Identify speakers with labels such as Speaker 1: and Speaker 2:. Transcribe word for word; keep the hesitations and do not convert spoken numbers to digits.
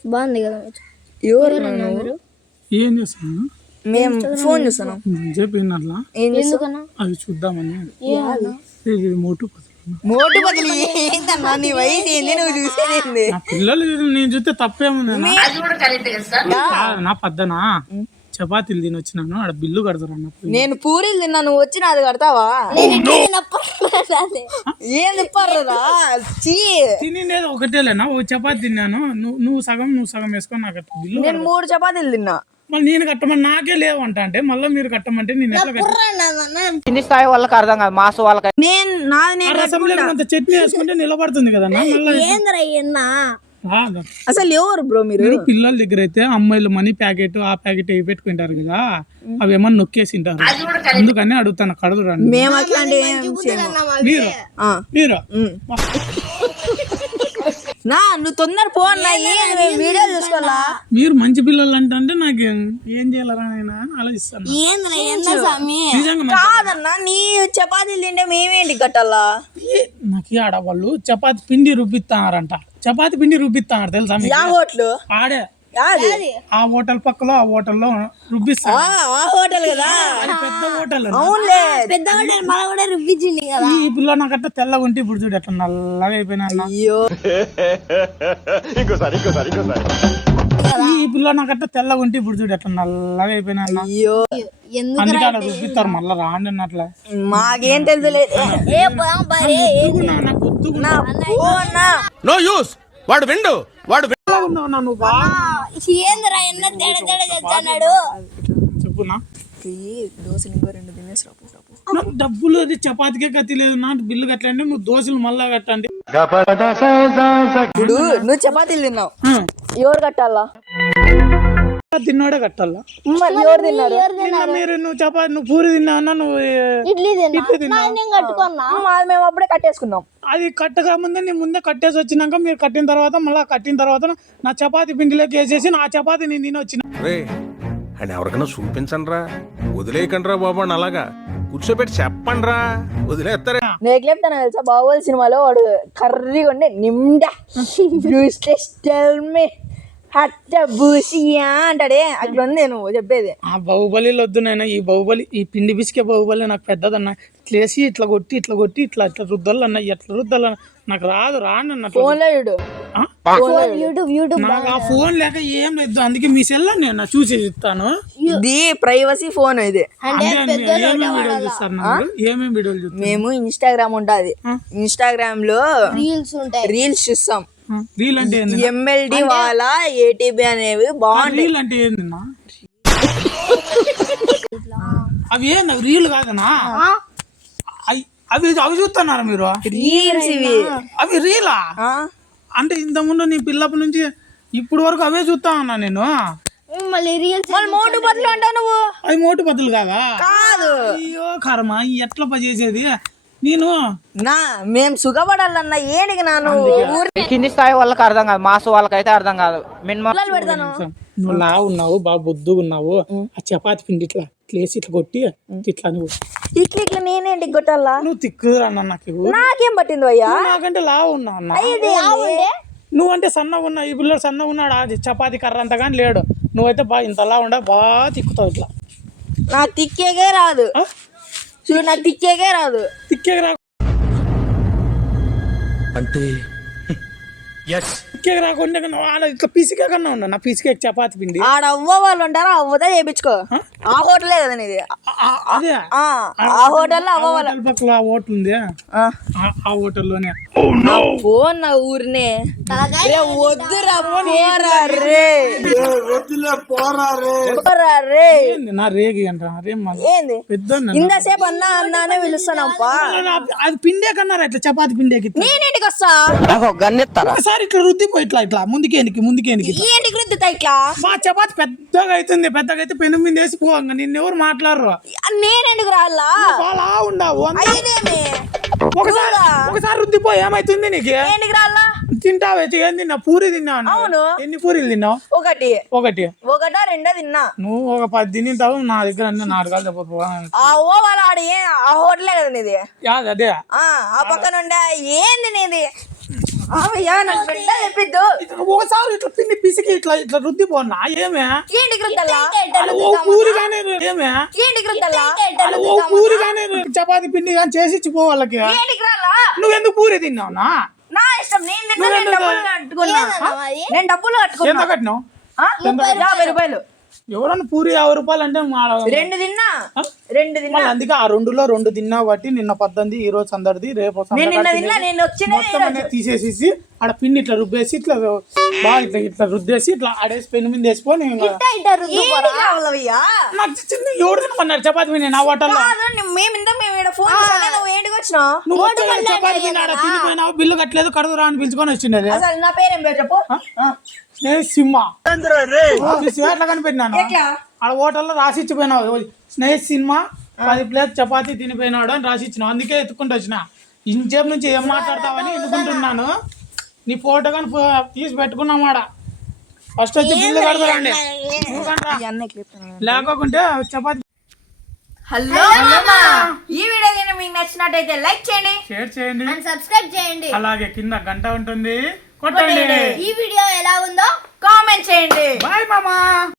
Speaker 1: బాగుంది కదా.
Speaker 2: ఎవరు
Speaker 1: మీరు
Speaker 3: ఏం చేస్తాను?
Speaker 2: మేము ఫోన్ చూస్తున్నాం.
Speaker 3: చెప్పింది అట్లా
Speaker 1: ఎందుకన్నా?
Speaker 3: అది చూద్దామని. ఇది మోటు పతులు
Speaker 2: మోటు బదులు ఏంటన్నా నీ వయసు ఏంది, నువ్వు చూసేది
Speaker 3: నా పిల్లలు నేను చూస్తే తప్పేముంది నా పద్దనా చపాతీలు తిని వచ్చినాను ఆడ బిల్లు కడతారు అన్న.
Speaker 2: నేను పూరీలు తిన్నా, నువ్వు వచ్చి నాది కడతావా? ఏం తిప్పారా
Speaker 3: తినేది ఒకటేలేనా? ఓ చపాతీ తిన్నాను, నువ్వు నువ్వు సగం నువ్వు సగం వేసుకొని నాకు బిల్లు.
Speaker 2: నేను మూడు చపాతీలు తిన్నా,
Speaker 3: మళ్ళీ నేను కట్టమని నాకే లేవంట అంటే మళ్ళీ మీరు కట్టమంటే నేను ఎట్లా
Speaker 4: కింది స్థాయి వాళ్ళకి అర్థం కాదు, మాస్ వాళ్ళకి.
Speaker 2: నేను నాది నేను
Speaker 3: రసం లేకపోతే చట్నీ వేసుకుంటే నిలబడుతుంది కదా.
Speaker 2: అసలు ఎవరు బ్రో మీరు?
Speaker 3: మీరు పిల్లల దగ్గర అయితే అమ్మాయిలు మనీ ప్యాకెట్ ఆ ప్యాకెట్ అవి పెట్టుకుంటారు కదా, అవి ఏమన్నా నొక్కేసింటారు. అందుకని అడుగుతాను కడదురండి.
Speaker 2: మేము అట్లాంటి
Speaker 3: మీరు మీరు
Speaker 2: నా నువ్వు తొందర పో అన్నా, వీడియో చూసుకోవాలా?
Speaker 3: మీరు మంచి పిల్లలు అంటే నాకు ఏం చేయాలరా నేను ఆలోచిస్తాను.
Speaker 2: కాదన్నా, నీ చపాతీలు తింటే మేమేంటి కట్టాలా?
Speaker 3: నాకు ఆడవాళ్ళు చపాతి పిండి రుబ్బిస్తారంట, చపాతి పిండి రుబ్బిస్తున్నారు తెలుసా?
Speaker 2: హోటల్
Speaker 3: ఆడే ఆ హోటల్ పక్కలో ఆ హోటల్లో రుబ్బిస్తారు.
Speaker 2: ఆ హోటల్ కదా,
Speaker 3: పెద్ద హోటల్.
Speaker 2: అవునులే
Speaker 1: పెద్ద హోటల్ మన కూడా రుబ్బించింది కదా.
Speaker 3: ఈ పిల్ల నాకట్ట తెల్లగా ఉంటే ఇప్పుడు చూడు ఎట్లా నల్లగా అయిపోయినా.
Speaker 2: అయ్యో
Speaker 3: ఈ పిల్ల నాకట్ట తెల్లగా ఉంటే ఇప్పుడు చూడు ఎట్లా నల్లగా అయిపోయినా.
Speaker 2: అయ్యో
Speaker 3: అందుకే అలా రుబ్బిస్తారు మళ్ళీ రాండి అన్నట్లే.
Speaker 2: మాకేం తెలుసులే.
Speaker 5: నో యూస్ వాడు విండు వాడు
Speaker 3: చెప్పునా
Speaker 2: దోశ ఇంకా రెండు తినేసి
Speaker 3: నాకు డబ్బులు అది చపాతీకే కత్తి లేదు, నా బిల్లు కట్టండి నువ్వు దోశలు మళ్ళా కట్టండి.
Speaker 2: ఇప్పుడు నువ్వు చపాతీలు తిన్నావు, ఎవరు కట్టాలా?
Speaker 3: తిన్నాడే కట్టాలా?
Speaker 2: ఎవరు తిన్నారు?
Speaker 3: మీరు నువ్వు చపాతి నువ్వు పూరి తిన్నావన్నా, నువ్వు
Speaker 1: ఇడ్లీ
Speaker 2: కట్టుకున్నాం, మేము అప్పుడే కట్టేసుకున్నాం.
Speaker 3: అది కట్టగా ముందే నీ ముందే కట్టేసి వచ్చినాక మీరు కట్టిన తర్వాత మళ్ళీ కట్టిన తర్వాత నా చపాతి పిండిలోకి వేసేసి నా చపాతి నేను తిని వచ్చిన.
Speaker 5: అని ఎవరికైనా చూపించండి రా, వదిలేయకండి రా బాబు అని అలాగా కూర్చోబెట్టి చెప్పండి రా, వదిలేస్తారా?
Speaker 2: నేను చెప్తాను తెలుసా, బాహుబలి సినిమాలో వాడు కర్రీగా ఉండే నిండా అంటాడే, అట్లా ఉంది నువ్వు చెప్పేది.
Speaker 3: ఆ బాహుబలిలో వద్దు నాయన, ఈ బాహుబలి ఈ పిండి పిసికే బాహుబలి నాకు పెద్దదన్న. ఇట్లేసి ఇట్లా కొట్టి ఇట్లా కొట్టి ఇట్లా ఇట్లా రుద్దలు అన్న, ఎట్లా రుద్దాల నాకు రాదు రాను అన్న.
Speaker 2: ఫోన్ లో
Speaker 3: నాకు ఆ ఫోన్ లేక ఏం లేదు, అందుకే మీ సెల్ నేను చూసి ఇస్తాను.
Speaker 2: ఇది ప్రైవసీ ఫోన్. ఇది
Speaker 3: ఏమేమి వీడియోలు చూస్తారు? ఏమేమి వీడియోలు చూస్తారు?
Speaker 2: మేము ఇన్స్టాగ్రామ్ ఉంటది, ఇన్స్టాగ్రామ్ లో
Speaker 1: రీల్స్ ఉంటాయి,
Speaker 2: రీల్స్ చూస్తాం.
Speaker 3: రీల్ అంటే
Speaker 2: ఎంఎల్డి వాళ్ళ ఏటీబీ అనేవి బాగుంటాయి.
Speaker 3: రీల్ అంటే ఏందన్నా? అవి ఏంది రీల్ కాదనా? అవి అవి చూస్తున్నారా మీరు?
Speaker 2: రీల్స్ ఇవి,
Speaker 3: అవి రీలా? అంటే ఇంత ముందు నీ పిల్లప్పటి నుంచి ఇప్పుడు వరకు అవే చూస్తా ఉన్నా నేను.
Speaker 1: మళ్ళీ రీల్స్
Speaker 2: మోటు బదులు అంటావు నువ్వు.
Speaker 3: అవి మోటు బదులు కాదా?
Speaker 2: కాదు.
Speaker 3: అయ్యో కర్మ, ఎట్లా పనిచేసేది నేను.
Speaker 2: నా మేము సుఖపడాలన్నా ఏడికి నాను
Speaker 4: కింది స్థాయి వాళ్ళకి అర్థం కాదు, మాస్ వాళ్ళకైతే అర్థం కాదు.
Speaker 2: పెడతాను.
Speaker 3: నువ్వు లా ఉన్నావు బాగా బొద్దుగా ఉన్నావు, ఆ చపాతి పిండి ఇట్లా ఇట్లేసి ఇట్లా కొట్టి ఇట్లా నువ్వు
Speaker 2: ఇట్లా ఇట్లా నేనేంటి కొట్టాలా?
Speaker 3: నువ్వు తిక్కురా అన్న. నాకు
Speaker 2: నాకేం పట్టింది అయ్యా?
Speaker 3: నాకంటే లా ఉన్నావు అన్న. నువ్వంటే సన్నగా ఉన్నావు, ఈ పిల్లడు సన్నగా ఉన్నాడు, అది చపాతి కర్ర అంత కానీ లేడు. నువ్వైతే బాగా ఇంతలా ఉండ బాగా తిక్కుతావు ఇట్లా.
Speaker 2: నాకు తిక్కేగే రాదు చూడు, నాకు తిక్కేగే రాదు.
Speaker 3: తిక్కేగా రా
Speaker 5: అంటే
Speaker 3: తిక్కేగా రాకుండా ఆడ ఇట్లా పిసికే కన్నా ఉన్నా నా పిసికే చపాతి పిండి.
Speaker 2: ఆడ అవ్వ వాళ్ళు ఉంటారా, అవ్వదా చేయించుకో. ఆ హోటలే కదా నీది?
Speaker 3: అదే
Speaker 2: ఆ హోటల్లో అవ్వ వాళ్ళ
Speaker 3: పక్కల ఆ హోటల్ ఉంది, ఆ హోటల్లోనే.
Speaker 2: ఫోన్ నా ఊరినే వద్దురా పోరా రే, పోరా రే.
Speaker 3: నా రేగి అంట
Speaker 2: ఏంది
Speaker 3: పెద్ద
Speaker 2: ఇంతసేపు అన్నా అన్నానే పిలుస్తానప్పా.
Speaker 3: అది పిండే కన్నారా ఇట్లా చపాతి పిండేకి?
Speaker 2: నేనేంటికి వస్తా?
Speaker 3: ఒకసారి ఇట్లా రుద్దిపో ఇట్లా ఇట్లా ముందుకేనికి ముందుకేనికి
Speaker 2: ఏంటికి రుద్దుతా ఇట్లా?
Speaker 3: మా చపాతి పెద్దగా అవుతుంది, పెద్దగా అయితే పెను మీద వేసి పోవంగా నిన్నెవరు మాట్లాడరు.
Speaker 2: నేనెందుకు రాలా?
Speaker 3: అలా ఉండవు. ఒకసారి ఒకసారి రుద్దిపో ఏమైతుంది నీకు?
Speaker 2: ఏంటికి రాలా?
Speaker 3: తింటావే ఏం తిన్నావు? పూరి తిన్నావు.
Speaker 2: అవును.
Speaker 3: ఎన్ని పూరీలు తిన్నావు?
Speaker 2: ఒకటి
Speaker 3: ఒకటి
Speaker 2: ఒకటా రెండో తిన్నా.
Speaker 3: నువ్వు ఒక పది తింటావు, నా దగ్గర అన్ని నాటకాలు చెప్పు.
Speaker 2: ఆ ఓ వాళ్ళ ఆడ ఆ హోటలే కదా నీది?
Speaker 3: అదే
Speaker 2: ఆ పక్కన ఉండే ఏంది నీది? ఆవయ్యా నాకు బిడ్డ చెప్పిద్దు
Speaker 3: ఇట్లా ఒకసారి ఇట్లా పిండి పిసికి ఇట్లా ఇట్లా రుద్ది పోనా ఏమే
Speaker 2: ఏంటి గ్రంథాలా
Speaker 3: అలా ఓ పూరి కానీ ఏమే
Speaker 2: ఏంటి గ్రంథాలా
Speaker 3: అలా ఓ పూరి కానీ చపాతి పిండి కానీ చేసి ఇచ్చిపో వాళ్ళకి
Speaker 2: ఏంటి గ్రాలా
Speaker 3: నువ్వెందుకు పూరి తిన్నావునా
Speaker 2: నా ఇష్టం నేను తిన్నా, నేను డబ్బులు కట్టుకున్నా నేను డబ్బులు
Speaker 3: ఎంత
Speaker 2: కట్టుకున్నా
Speaker 3: కట్టినావు
Speaker 2: ఆ? యాభై రూపాయలు
Speaker 3: ఎవరన్నా పూరి యాభై రూపాయలు అంటే మా
Speaker 2: రెండు తిన్నా రెండు తిన్నా
Speaker 3: మళ్ళీ అందుకే ఆ రెండులో రెండు తిన్నా బట్టి నిన్న పద్దెనిమిది ఈ రోజు అందరిది రేపు
Speaker 2: నేను నిన్న
Speaker 3: సందడి
Speaker 2: తిన్నా నేను వచ్చిన
Speaker 3: మొత్తం అనేది తీసేసేసి ఆడ పిండి ఇట్లా రుబ్బేసి ఇట్లా బాగా ఇట్లా ఇట్లా రుద్దేసి ఇట్లా ఆడేసి పెన్ను మీద వేసుకొని
Speaker 2: కావాలయ్యా
Speaker 3: నాకు చిన్న ఎవడు తినమన్నారు చపాతి పిండి నా హోటల్లో
Speaker 2: మేము ఇంత మేము ఇక్కడ ఫోన్ నువ్వు ఏంటికి వచ్చినావు
Speaker 3: నువ్వు వచ్చి ఈడ చపాతి పిండి ఆడ తినిపోయినావు బిల్లు కట్టలేదు కడుగు రా అని పిలుచుకొని వచ్చిండేది
Speaker 2: అసలు నా పేరేం పేరు చెప్పు
Speaker 3: స్నేహ సింహ ఎట్లా కనిపెట్టినాను
Speaker 2: ఎట్లా
Speaker 3: ఆడ హోటల్లో రాసి ఇచ్చిపోయినావు స్నేహ సినిమా పది ప్లేట్ చపాతీ తినిపోయినాడు అని రాసి ఇచ్చినావు అందుకే ఎత్తుకుంటూ వచ్చిన ఇంచేపు నుంచి ఏం మాట్లాడతావని ఎన్నుకుంటున్నాను నీ ఫోటో కానీ తీసి పెట్టుకున్నామాడ ఫస్ట్ వచ్చి బిల్లు కడతారండి లేకుంటే చపాతి.
Speaker 2: హలో ఈ వీడియో కనుక మీకు నచ్చినట్టయితే లైక్ చేయండి,
Speaker 3: షేర్ చేయండి,
Speaker 1: సబ్స్క్రైబ్ చేయండి.
Speaker 3: అలాగే కింద గంట ఉంటుంది కొట్టండి.
Speaker 1: ఈ వీడియో ఎలా ఉందో
Speaker 2: కామెంట్ చేయండి.
Speaker 3: బాయ్ మామా.